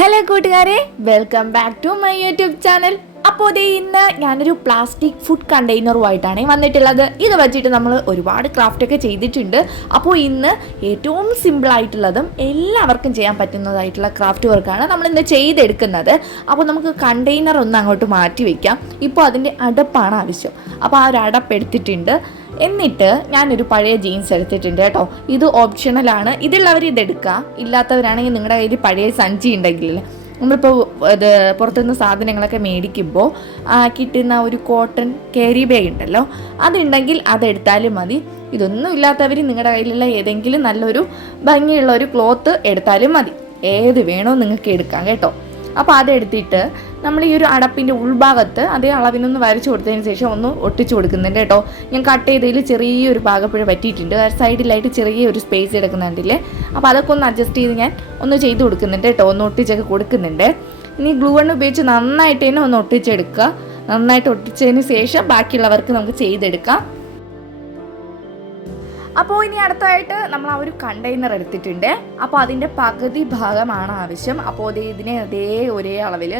Hello കൂട്ടുകാരെ, welcome back to my YouTube channel. അപ്പോൾ ഇന്ന് ഞാനൊരു പ്ലാസ്റ്റിക് ഫുഡ് കണ്ടെയ്നറുമായിട്ടാണ് വന്നിട്ടുള്ളത്. ഇത് വെച്ചിട്ട് നമ്മൾ ഒരുപാട് ക്രാഫ്റ്റൊക്കെ ചെയ്തിട്ടുണ്ട്. അപ്പോൾ ഇന്ന് ഏറ്റവും സിമ്പിളായിട്ടുള്ളതും എല്ലാവർക്കും ചെയ്യാൻ പറ്റുന്നതായിട്ടുള്ള ക്രാഫ്റ്റ് വർക്കാണ് നമ്മളിന്ന് ചെയ്തെടുക്കുന്നത്. അപ്പോൾ നമുക്ക് കണ്ടെയ്നർ ഒന്ന് അങ്ങോട്ട് മാറ്റി വയ്ക്കാം. ഇപ്പോൾ അതിൻ്റെ അടപ്പാണ് ആവശ്യം. അപ്പോൾ ആ ഒരു അടപ്പ് എടുത്തിട്ടുണ്ട്. എന്നിട്ട് ഞാനൊരു പഴയ ജീൻസ് എടുത്തിട്ടുണ്ട് കേട്ടോ. ഇത് ഓപ്ഷണലാണ്. ഇതുള്ളവർ ഇതെടുക്കുക. ഇല്ലാത്തവരാണെങ്കിൽ നിങ്ങളുടെ കയ്യിൽ പഴയ സഞ്ചി ഉണ്ടെങ്കിൽ, നമ്മളിപ്പോൾ ഇത് പുറത്തുനിന്ന് സാധനങ്ങളൊക്കെ മേടിക്കുമ്പോൾ കിട്ടുന്ന ഒരു കോട്ടൺ ക്യാരി ബാഗ് ഉണ്ടല്ലോ, അതുണ്ടെങ്കിൽ അതെടുത്താലും മതി. ഇതൊന്നും ഇല്ലാത്തവർ നിങ്ങളുടെ കയ്യിലുള്ള ഏതെങ്കിലും നല്ലൊരു ഭംഗിയുള്ള ഒരു ക്ലോത്ത് എടുത്താലും മതി. ഏത് വേണോ നിങ്ങൾക്ക് എടുക്കാം കേട്ടോ. അപ്പോൾ അതെടുത്തിട്ട് നമ്മൾ ഈ ഒരു അടപ്പിൻ്റെ ഉൾഭാഗത്ത് അതേ അളവിനൊന്ന് വരച്ചു കൊടുത്തതിന് ശേഷം ഒന്ന് ഒട്ടിച്ചു കൊടുക്കുന്നുണ്ട് കേട്ടോ. ഞാൻ കട്ട് ചെയ്തതിൽ ചെറിയൊരു ഭാഗപ്പുഴ പറ്റിയിട്ടുണ്ട്. സൈഡിലായിട്ട് ചെറിയൊരു സ്പേസ് എടുക്കുന്നുണ്ടല്ലേ. അപ്പോൾ അതൊക്കെ ഒന്ന് അഡ്ജസ്റ്റ് ചെയ്ത് ഞാൻ ഒന്ന് ചെയ്ത് കൊടുക്കുന്നുണ്ട് കേട്ടോ. ഒന്ന് ഒട്ടിച്ചൊക്കെ കൊടുക്കുന്നുണ്ട്. ഇനി ഗ്ലൂ ഗൺ ഉപയോഗിച്ച് നന്നായിട്ട് തന്നെ ഒന്ന് ഒട്ടിച്ചെടുക്കുക. നന്നായിട്ട് ഒട്ടിച്ചതിന് ശേഷം ബാക്കിയുള്ളവർക്ക് നമുക്ക് ചെയ്തെടുക്കാം. അപ്പോൾ ഇനി അടുത്തായിട്ട് നമ്മൾ ആ ഒരു കണ്ടെയ്നർ എടുത്തിട്ടുണ്ട്. അപ്പോൾ അതിൻ്റെ പകുതി ഭാഗമാണ് ആവശ്യം. അപ്പോൾ ഇതിനെ ഒരേ അളവിൽ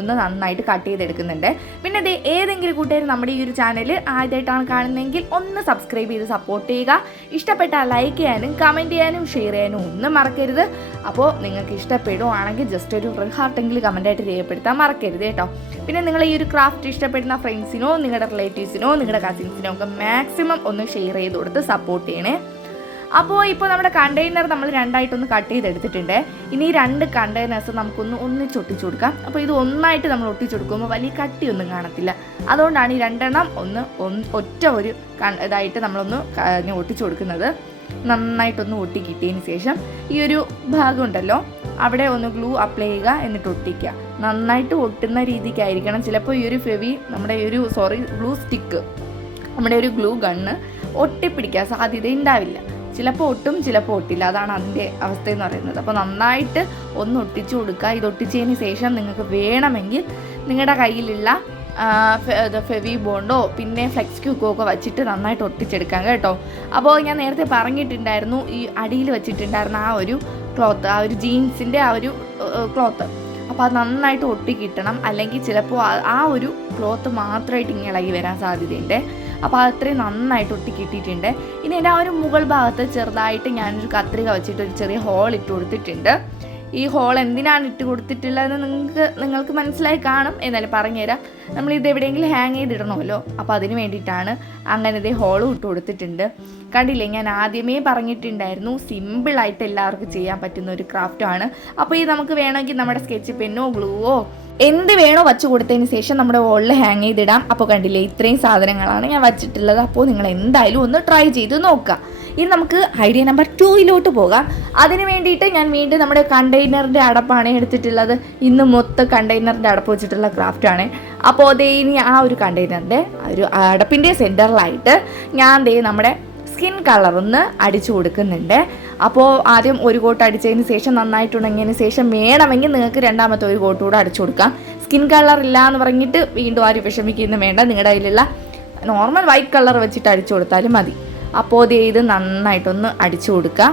ഒന്ന് നന്നായിട്ട് കട്ട് ചെയ്തെടുക്കുന്നുണ്ട്. പിന്നെ ഏതെങ്കിലും കൂട്ടുകാർ നമ്മുടെ ഈ ഒരു ചാനൽ ആദ്യമായിട്ടാണ് കാണുന്നതെങ്കിൽ ഒന്ന് സബ്സ്ക്രൈബ് ചെയ്ത് സപ്പോർട്ട് ചെയ്യുക. ഇഷ്ടപ്പെട്ടാൽ ലൈക്ക് ചെയ്യാനും കമൻറ്റ് ചെയ്യാനും ഷെയർ ചെയ്യാനും ഒന്നും മറക്കരുത്. അപ്പോൾ നിങ്ങൾക്ക് ഇഷ്ടപ്പെടുവാണെങ്കിൽ ജസ്റ്റ് ഒരു റെഡ് ഹാർട്ടെങ്കിലും കമൻറ്റായിട്ട് രേഖപ്പെടുത്താൻ മറക്കരുത് കേട്ടോ. പിന്നെ നിങ്ങൾ ഈ ഒരു ക്രാഫ്റ്റ് ഇഷ്ടപ്പെടുന്ന ഫ്രണ്ട്സിനോ നിങ്ങളുടെ റിലേറ്റീവ്സിനോ നിങ്ങളുടെ കസിൻസിനോ ഒക്കെ മാക്സിമം ഒന്ന് ഷെയർ ചെയ്ത് കൊടുത്ത് സപ്പോർട്ട് ചെയ്യണേ. അപ്പോൾ ഇപ്പോൾ നമ്മുടെ കണ്ടെയ്നർ നമ്മൾ രണ്ടായിട്ടൊന്ന് കട്ട് ചെയ്തെടുത്തിട്ടുണ്ട്. ഇനി ഈ രണ്ട് കണ്ടെയ്നേഴ്സ് നമുക്കൊന്ന് ഒന്നിച്ചൊട്ടിച്ചു കൊടുക്കാം. അപ്പോൾ ഇത് ഒന്നായിട്ട് നമ്മൾ ഒട്ടിച്ചു കൊടുക്കുമ്പോൾ വലിയ കട്ടിയൊന്നും കാണത്തില്ല. അതുകൊണ്ടാണ് ഈ രണ്ടെണ്ണം ഒറ്റ ഒരു ഇതായിട്ട് നമ്മളൊന്ന് ഒട്ടിച്ചു കൊടുക്കുന്നത്. നന്നായിട്ടൊന്ന് ഒട്ടി കിട്ടിയതിന് ശേഷം ഈ ഒരു ഭാഗം ഉണ്ടല്ലോ, അവിടെ ഒന്ന് ഗ്ലൂ അപ്ലൈ ചെയ്യുക. എന്നിട്ട് ഒട്ടിക്കുക. നന്നായിട്ട് ഒട്ടുന്ന രീതിക്കായിരിക്കണം. ചിലപ്പോൾ ഈ ഒരു നമ്മുടെ ഗ്ലൂ സ്റ്റിക്ക്, നമ്മുടെ ഒരു ഗ്ലൂ ഗണ്ണ് ഒട്ടിപ്പിടിക്കാൻ സാധ്യത ഉണ്ടാവില്ല. ചിലപ്പോൾ ഒട്ടും ചിലപ്പോൾ ഒട്ടില്ല. അതാണ് അതിൻ്റെ അവസ്ഥ എന്ന് പറയുന്നത്. അപ്പോൾ നന്നായിട്ട് ഒന്ന് ഒട്ടിച്ചു കൊടുക്കുക. ഇത് ഒട്ടിച്ചതിന് ശേഷം നിങ്ങൾക്ക് വേണമെങ്കിൽ നിങ്ങളുടെ കയ്യിലുള്ള ഫെവി ബോണ്ടോ പിന്നെ ഫ്ലെക്സ് ക്യൂക്കോ ഒക്കെ വെച്ചിട്ട് നന്നായിട്ട് ഒട്ടിച്ചെടുക്കാം കേട്ടോ. അപ്പോൾ ഞാൻ നേരത്തെ പറഞ്ഞിട്ടുണ്ടായിരുന്നു, ഈ അടിയിൽ വെച്ചിട്ടുണ്ടായിരുന്ന ആ ഒരു ക്ലോത്ത്, ആ ഒരു ജീൻസിൻ്റെ ആ ഒരു ക്ലോത്ത്, അപ്പോൾ അത് നന്നായിട്ട് ഒട്ടി കിട്ടണം. അല്ലെങ്കിൽ ചിലപ്പോൾ ആ ഒരു ക്ലോത്ത് മാത്രമായിട്ട് ഇങ്ങനെ ഇളകി വരാൻ സാധ്യതയുണ്ട്. അപ്പോൾ അത്രയും നന്നായിട്ട് ഒട്ടി കിട്ടിയിട്ടുണ്ട്. ഇനി എൻ്റെ ആ ഒരു മുകൾ ഭാഗത്ത് ചെറുതായിട്ട് ഞാനൊരു കത്രിക വെച്ചിട്ട് ഒരു ചെറിയ ഹോൾ ഇട്ട് കൊടുത്തിട്ടുണ്ട്. ഈ ഹോൾ എന്തിനാണ് ഇട്ട് കൊടുത്തിട്ടുള്ളതെന്ന് നിങ്ങൾക്ക് മനസ്സിലായി കാണും. എന്നാലും പറഞ്ഞുതരാം. നമ്മളിത് എവിടെയെങ്കിലും ഹാങ് ചെയ്തിടണമല്ലോ, അപ്പോൾ അതിന് വേണ്ടിയിട്ടാണ് അങ്ങനത്തെ ഹോളും ഇട്ട് കൊടുത്തിട്ടുണ്ട്. കണ്ടില്ലേ, ഞാൻ ആദ്യമേ പറഞ്ഞിട്ടുണ്ടായിരുന്നു സിമ്പിളായിട്ട് എല്ലാവർക്കും ചെയ്യാൻ പറ്റുന്ന ഒരു ക്രാഫ്റ്റാണ്. അപ്പോൾ ഇത് നമുക്ക് വേണമെങ്കിൽ നമ്മുടെ സ്കെച്ച് പെന്നോ ഗ്ലൂവോ എന്ത് വേണോ വച്ച് കൊടുത്തതിന് ശേഷം നമ്മുടെ വോളിൽ ഹാങ് ചെയ്തിടാം. അപ്പോൾ കണ്ടില്ലേ, ഇത്രയും സാധനങ്ങളാണ് ഞാൻ വച്ചിട്ടുള്ളത്. അപ്പോൾ നിങ്ങൾ എന്തായാലും ഒന്ന് ട്രൈ ചെയ്ത് നോക്കുക. ഇനി നമുക്ക് ഐഡിയ നമ്പർ 2 പോകാം. അതിന് വേണ്ടിയിട്ട് ഞാൻ വീണ്ടും നമ്മുടെ കണ്ടെയ്നറിൻ്റെ അടപ്പാണ് എടുത്തിട്ടുള്ളത്. ഇന്ന് മൊത്തം കണ്ടെയ്നറിൻ്റെ അടപ്പ് വെച്ചിട്ടുള്ള ക്രാഫ്റ്റാണ്. അപ്പോൾ ഇനി ആ ഒരു കണ്ടെയ്നറിൻ്റെ ഒരു അടപ്പിൻ്റെ സെൻറ്ററിലായിട്ട് ഞാൻ നമ്മുടെ സ്കിൻ കളർ ഒന്ന് അടിച്ചു കൊടുക്കുന്നുണ്ട്. അപ്പോൾ ആദ്യം ഒരു കോട്ട് അടിച്ചതിന് ശേഷം നന്നായിട്ട് ഉണങ്ങിയതിന് ശേഷം വേണമെങ്കിൽ നിങ്ങൾക്ക് രണ്ടാമത്തെ ഒരു കോട്ട് കൂടെ അടിച്ചു കൊടുക്കാം. സ്കിൻ കളർ ഇല്ല എന്ന് പറഞ്ഞിട്ട് വീണ്ടും ആരും വിഷമിക്കുന്നു വേണ്ട. നിങ്ങളുടെ കയ്യിലുള്ള നോർമൽ വൈറ്റ് കളർ വെച്ചിട്ട് അടിച്ചു കൊടുത്താലും മതി. അപ്പോൾ ഇത് നന്നായിട്ടൊന്ന് അടിച്ചു കൊടുക്കുക.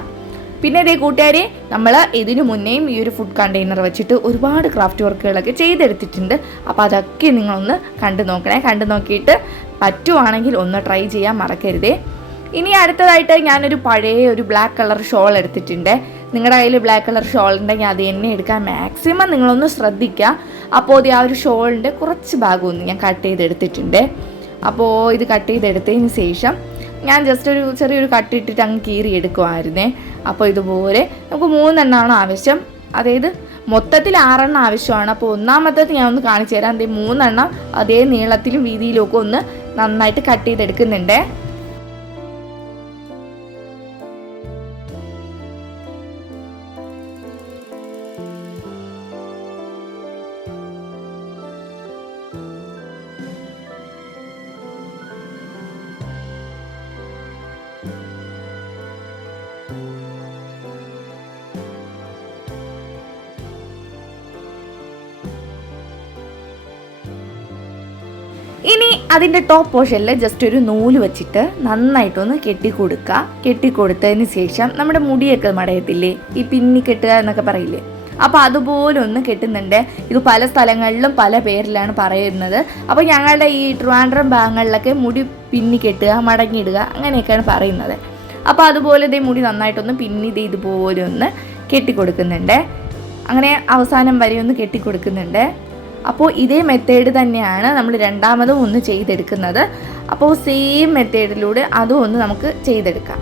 പിന്നെ കൂട്ടുകാരെ, നമ്മൾ ഇതിനു മുന്നേയും ഈ ഒരു ഫുഡ് കണ്ടെയ്നർ വെച്ചിട്ട് ഒരുപാട് ക്രാഫ്റ്റ് വർക്കുകളൊക്കെ ചെയ്തെടുത്തിട്ടുണ്ട്. അപ്പോൾ അതൊക്കെ നിങ്ങളൊന്ന് കണ്ടു നോക്കണേ. കണ്ടു നോക്കിയിട്ട് പറ്റുവാണെങ്കിൽ ഒന്ന് ട്രൈ ചെയ്യാൻ മറക്കരുതേ. ഇനി അടുത്തതായിട്ട് ഞാനൊരു പഴയ ഒരു ബ്ലാക്ക് കളർ ഷോൾ എടുത്തിട്ടുണ്ട്. നിങ്ങളുടെ കയ്യിൽ ബ്ലാക്ക് കളർ ഷോൾ ഉണ്ടെങ്കിൽ അത് തന്നെ എടുക്കാൻ മാക്സിമം നിങ്ങളൊന്ന് ശ്രദ്ധിക്കുക. അപ്പോൾ ആ ഒരു ഷോളിൻ്റെ കുറച്ച് ഭാഗമൊന്ന് ഞാൻ കട്ട് ചെയ്തെടുത്തിട്ടുണ്ട്. അപ്പോൾ ഇത് കട്ട് ചെയ്തെടുത്തതിന് ശേഷം ഞാൻ ജസ്റ്റ് ഒരു ചെറിയൊരു കട്ടിട്ടിട്ട് അങ്ങ് കീറി എടുക്കുമായിരുന്നേ. അപ്പോൾ ഇതുപോലെ നമുക്ക് 3 എണ്ണമാണ് ആവശ്യം. അതായത് മൊത്തത്തിൽ 6 എണ്ണം ആവശ്യമാണ്. അപ്പോൾ ഒന്നാമത്തേത് ഞാൻ ഒന്ന് കാണിച്ചു തരാം. 3 എണ്ണം അതേ നീളത്തിലും വീതിയിലും ഒക്കെ ഒന്ന് നന്നായിട്ട് കട്ട് ചെയ്തെടുക്കുന്നുണ്ട്. ഇനി അതിൻ്റെ ടോപ്പ് പോർഷനിൽ ജസ്റ്റ് ഒരു നൂല് വെച്ചിട്ട് നന്നായിട്ടൊന്ന് കെട്ടിക്കൊടുക്കുക. കെട്ടിക്കൊടുത്തതിന് ശേഷം നമ്മുടെ മുടിയൊക്കെ മടയത്തില്ലേ, ഈ പിന്നി കെട്ടുക എന്നൊക്കെ പറയില്ലേ, അപ്പോൾ അതുപോലെ ഒന്ന് കെട്ടുന്നുണ്ട്. ഇത് പല സ്ഥലങ്ങളിലും പല പേരിലാണ് പറയുന്നത്. അപ്പോൾ ഞങ്ങളുടെ ഈ ട്രിവാൻഡ്രം ഭാഗങ്ങളിലൊക്കെ മുടി പിന്നി കെട്ടുക, മടങ്ങിയിടുക അങ്ങനെയൊക്കെയാണ് പറയുന്നത്. അപ്പോൾ അതുപോലെ ഇതേ മുടി നന്നായിട്ടൊന്ന് പിന്നി ഇതുപോലെ ഒന്ന് കെട്ടിക്കൊടുക്കുന്നുണ്ട്. അങ്ങനെ അവസാനം വരെ ഒന്ന് കെട്ടിക്കൊടുക്കുന്നുണ്ട്. അപ്പോൾ ഇതേ മെത്തേഡ് തന്നെയാണ് നമ്മൾ രണ്ടാമതും ഒന്ന് ചെയ്തെടുക്കുന്നത്. അപ്പോൾ സെയിം മെത്തേഡിലൂടെ അതും ഒന്ന് നമുക്ക് ചെയ്തെടുക്കാം.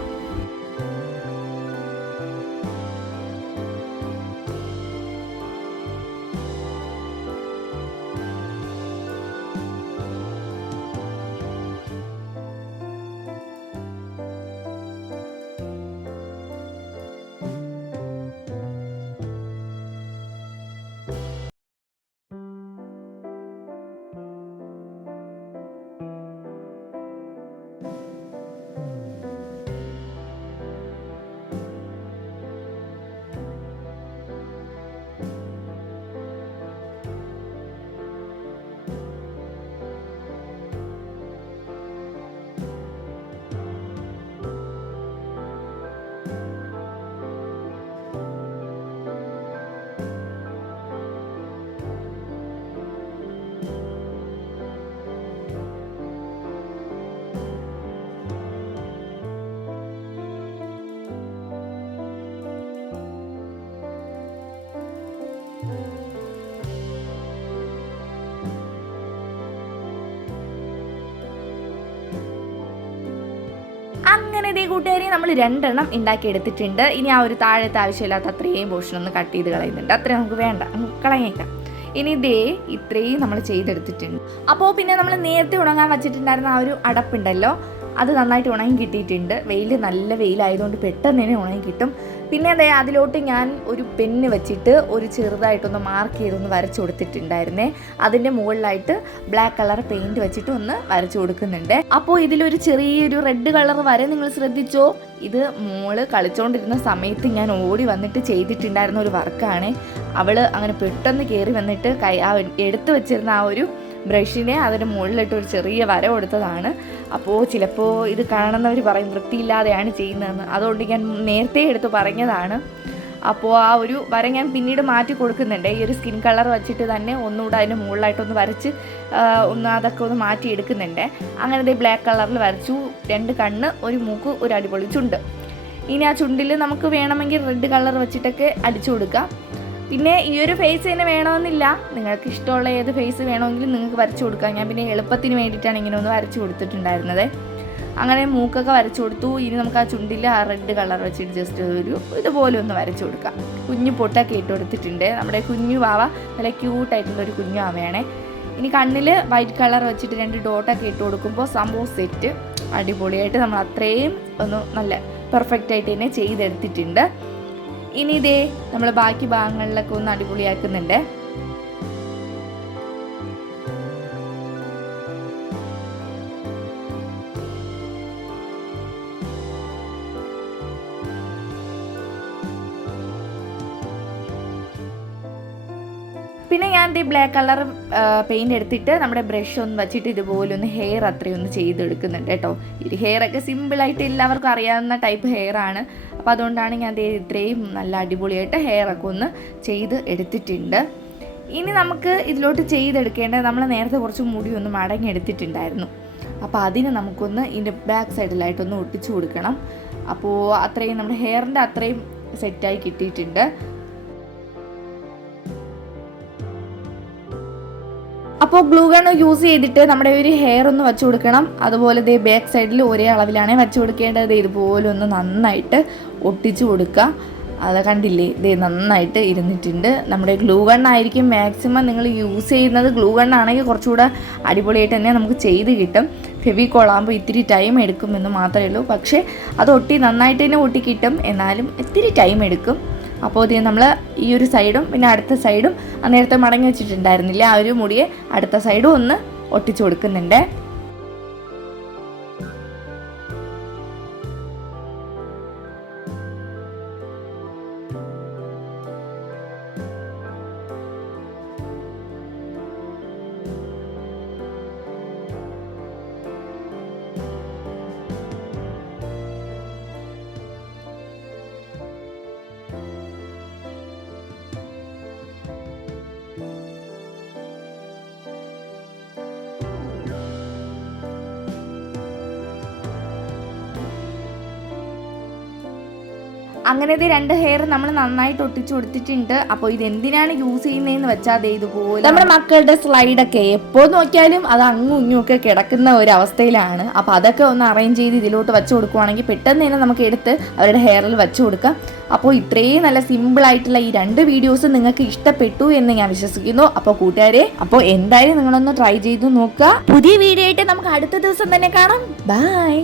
അങ്ങനെ ഇതേ കൂട്ടുകാരി നമ്മൾ 2 എണ്ണം ഉണ്ടാക്കിയെടുത്തിട്ടുണ്ട്. ഇനി ആ ഒരു താഴത്തെ ആവശ്യമില്ലാത്ത അത്രയും പോർഷൻ ഒന്ന് കട്ട് ചെയ്ത് കളയുന്നുണ്ട്. അത്രയും നമുക്ക് വേണ്ട, നമുക്ക് കളഞ്ഞേക്കാം. ഇനി ഇതേ ഇത്രയും നമ്മൾ ചെയ്തെടുത്തിട്ടുണ്ട്. അപ്പോൾ പിന്നെ നമ്മൾ നേരത്തെ ഉണങ്ങാൻ വച്ചിട്ടുണ്ടായിരുന്ന ആ ഒരു അടപ്പുണ്ടല്ലോ, അത് നന്നായിട്ട് ഉണങ്ങി കിട്ടിയിട്ടുണ്ട്. നല്ല വെയിലായതുകൊണ്ട് പെട്ടെന്ന് തന്നെ ഉണങ്ങി കിട്ടും. പിന്നെ അതെ അതിലോട്ട് ഞാൻ ഒരു പെന്ന് വെച്ചിട്ട് ഒരു ചെറുതായിട്ടൊന്ന് മാർക്ക് ചെയ്തൊന്ന് വരച്ചു കൊടുത്തിട്ടുണ്ടായിരുന്നേ. അതിൻ്റെ മുകളിലായിട്ട് ബ്ലാക്ക് കളർ പെയിൻറ്റ് വെച്ചിട്ട് ഒന്ന് വരച്ചു കൊടുക്കുന്നുണ്ട്. അപ്പോൾ ഇതിലൊരു ചെറിയൊരു റെഡ് കളർ വരെ നിങ്ങൾ ശ്രദ്ധിച്ചോ. ഇത് മോള് കളിച്ചുകൊണ്ടിരുന്ന സമയത്ത് ഞാൻ ഓടി വന്നിട്ട് ചെയ്തിട്ടുണ്ടായിരുന്ന ഒരു വർക്കാണ്. അവൾ അങ്ങനെ പെട്ടെന്ന് കയറി വന്നിട്ട് എടുത്തു വെച്ചിരുന്ന ആ ഒരു ബ്രഷിനെ അതിൻ്റെ മുകളിലിട്ട് ഒരു ചെറിയ വര കൊടുത്തതാണ്. അപ്പോൾ ചിലപ്പോൾ ഇത് കാണുന്നവർ പറയും വൃത്തിയില്ലാതെയാണ് ചെയ്യുന്നതെന്ന്. അതുകൊണ്ട് ഞാൻ നേരത്തെ എടുത്ത് പറഞ്ഞതാണ്. അപ്പോൾ ആ ഒരു വര ഞാൻ പിന്നീട് മാറ്റി കൊടുക്കുന്നുണ്ട്. ഈ ഒരു സ്കിൻ കളർ വെച്ചിട്ട് തന്നെ ഒന്നുകൂടെ അതിൻ്റെ മുകളിലായിട്ടൊന്ന് വരച്ച് അതൊക്കെ ഒന്ന് മാറ്റി എടുക്കുന്നുണ്ട്. അങ്ങനെ ബ്ലാക്ക് കളറിൽ വരച്ചു. 2 കണ്ണ്, ഒരു മൂക്ക്, ഒരു അടിപൊളി ചുണ്ട്. ഇനി ആ ചുണ്ടിൽ നമുക്ക് വേണമെങ്കിൽ റെഡ് കളർ വെച്ചിട്ടൊക്കെ അടിച്ചു കൊടുക്കാം. പിന്നെ ഈ ഒരു ഫേസ് തന്നെ വേണമെന്നില്ല, നിങ്ങൾക്ക് ഇഷ്ടമുള്ള ഏത് ഫേസ് വേണമെങ്കിലും നിങ്ങൾക്ക് വരച്ചു കൊടുക്കാം. ഞാൻ പിന്നെ എളുപ്പത്തിന് വേണ്ടിയിട്ടാണ് ഇങ്ങനെ ഒന്ന് വരച്ചു കൊടുത്തിട്ടുണ്ടായിരുന്നത്. അങ്ങനെ മൂക്കൊക്കെ വരച്ചു കൊടുത്തു. ഇനി നമുക്ക് ആ ചുണ്ടിൽ ആ റെഡ് കളർ വെച്ചിട്ട് ജസ്റ്റ് ഇതുപോലെ ഒന്ന് വരച്ചു കൊടുക്കാം. കുഞ്ഞു പൊട്ടൊക്കെ ഇട്ട് കൊടുത്തിട്ടുണ്ട്. നമ്മുടെ കുഞ്ഞു വാവ നല്ല ക്യൂട്ടായിട്ടുള്ളൊരു കുഞ്ഞു വാവയാണേ. ഇനി കണ്ണിൽ വൈറ്റ് കളർ വെച്ചിട്ട് 2 ഡോട്ടൊക്കെ ഇട്ട് കൊടുക്കുമ്പോൾ സംഭവം സെറ്റ് അടിപൊളിയായിട്ട് നമ്മൾ അത്രയും ഒന്ന് നല്ല പെർഫെക്റ്റ് ആയിട്ട് തന്നെ ചെയ്തെടുത്തിട്ടുണ്ട്. ഇനി ഇതേ നമ്മൾ ബാക്കി ഭാഗങ്ങളിലൊക്കെ ഒന്ന് അടിപൊളിയാക്കുന്നുണ്ട്. പിന്നെ ഞാൻ ബ്ലാക്ക് കളർ പെയിൻറ് എടുത്തിട്ട് നമ്മുടെ ബ്രഷ് ഒന്ന് വെച്ചിട്ട് ഇതുപോലെ ഒന്ന് ഹെയർ അത്രയൊന്ന് ചെയ്തെടുക്കുന്നുണ്ട് കേട്ടോ. ഈ ഹെയറൊക്കെ സിമ്പിളായിട്ട് എല്ലാവർക്കും അറിയാവുന്ന ടൈപ്പ് ഹെയർ ആണ്. അപ്പോൾ അതുകൊണ്ടാണ് ഞാൻ ഇത്രയും നല്ല അടിപൊളിയായിട്ട് ഹെയറൊക്കെ ഒന്ന് ചെയ്ത് എടുത്തിട്ടുണ്ട്. ഇനി നമുക്ക് ഇതിലോട്ട് ചെയ്തെടുക്കേണ്ടത്, നമ്മൾ നേരത്തെ കുറച്ച് മുടി ഒന്ന് മടങ്ങിയെടുത്തിട്ടുണ്ടായിരുന്നു. അപ്പോൾ അതിന് നമുക്കൊന്ന് ഇതിൻ്റെ ബാക്ക് സൈഡിലായിട്ടൊന്ന് ഒട്ടിച്ചു കൊടുക്കണം. അപ്പോൾ അത്രയും നമ്മുടെ ഹെയറിൻ്റെ അത്രയും സെറ്റായി കിട്ടിയിട്ടുണ്ട്. അപ്പോൾ ഗ്ലൂ ഗൺ യൂസ് ചെയ്തിട്ട് നമ്മുടെ ഒരു ഹെയർ ഒന്ന് വെച്ച് കൊടുക്കണം. അതുപോലെ ബാക്ക് സൈഡിൽ ഒരേ അളവിലാണ് വെച്ച് കൊടുക്കേണ്ടത്. ഇതുപോലെ ഒന്ന് നന്നായിട്ട് ഒട്ടിച്ചു കൊടുക്കുക. അത് കണ്ടില്ലേ, നന്നായിട്ട് ഇരുന്നിട്ടുണ്ട്. നമ്മുടെ ഗ്ലൂ ഗൺ ആയിരിക്കും മാക്സിമം നിങ്ങൾ യൂസ് ചെയ്യുന്നത്. ഗ്ലൂ ഗൺ ആണെങ്കിൽ കുറച്ചുകൂടെ അടിപൊളിയായിട്ട് തന്നെ നമുക്ക് ചെയ്ത് കിട്ടും. ഫെവിക്കോളാകുമ്പോൾ ഇത്തിരി ടൈം എടുക്കുമെന്ന് മാത്രമേ ഉള്ളൂ. പക്ഷേ അത് നന്നായിട്ട് തന്നെ ഒട്ടി കിട്ടും, എന്നാലും ഇത്തിരി ടൈം എടുക്കും. അപ്പോൾ നമ്മൾ ഈ ഒരു സൈഡും പിന്നെ അടുത്ത സൈഡും നേരത്തെ മടങ്ങി വെച്ചിട്ടുണ്ടായിരുന്നില്ല, ആ ഒരു മുടിയെ അടുത്ത സൈഡും ഒന്ന് ഒട്ടിച്ചു കൊടുക്കുന്നുണ്ട്. അങ്ങനെ ഇത് 2 ഹെയർ നമ്മൾ നന്നായിട്ട് ഒട്ടിച്ചു കൊടുത്തിട്ടുണ്ട്. അപ്പോൾ ഇത് എന്തിനാണ് യൂസ് ചെയ്യുന്നതെന്ന് വെച്ചാൽ അതേ ഇതുപോലെ നമ്മുടെ മക്കളുടെ സ്ലൈഡൊക്കെ എപ്പോൾ നോക്കിയാലും അത് അങ്ങും ഇങ്ങും ഒക്കെ കിടക്കുന്ന ഒരു അവസ്ഥയിലാണ്. അപ്പോൾ അതൊക്കെ ഒന്ന് അറേഞ്ച് ചെയ്ത് ഇതിലോട്ട് വെച്ച് കൊടുക്കുവാണെങ്കിൽ പെട്ടെന്ന് തന്നെ നമുക്ക് എടുത്ത് അവരുടെ ഹെയറിൽ വെച്ച് കൊടുക്കാം. അപ്പോൾ ഇത്രയും നല്ല സിമ്പിൾ ആയിട്ടുള്ള ഈ 2 വീഡിയോസ് നിങ്ങൾക്ക് ഇഷ്ടപ്പെട്ടു എന്ന് ഞാൻ വിശ്വസിക്കുന്നു. അപ്പോൾ കൂട്ടുകാരെ, അപ്പോൾ എന്തായാലും നിങ്ങളൊന്ന് ട്രൈ ചെയ്ത് നോക്കുക. പുതിയ വീഡിയോ ആയിട്ട് നമുക്ക് അടുത്ത ദിവസം തന്നെ കാണാം. ബൈ.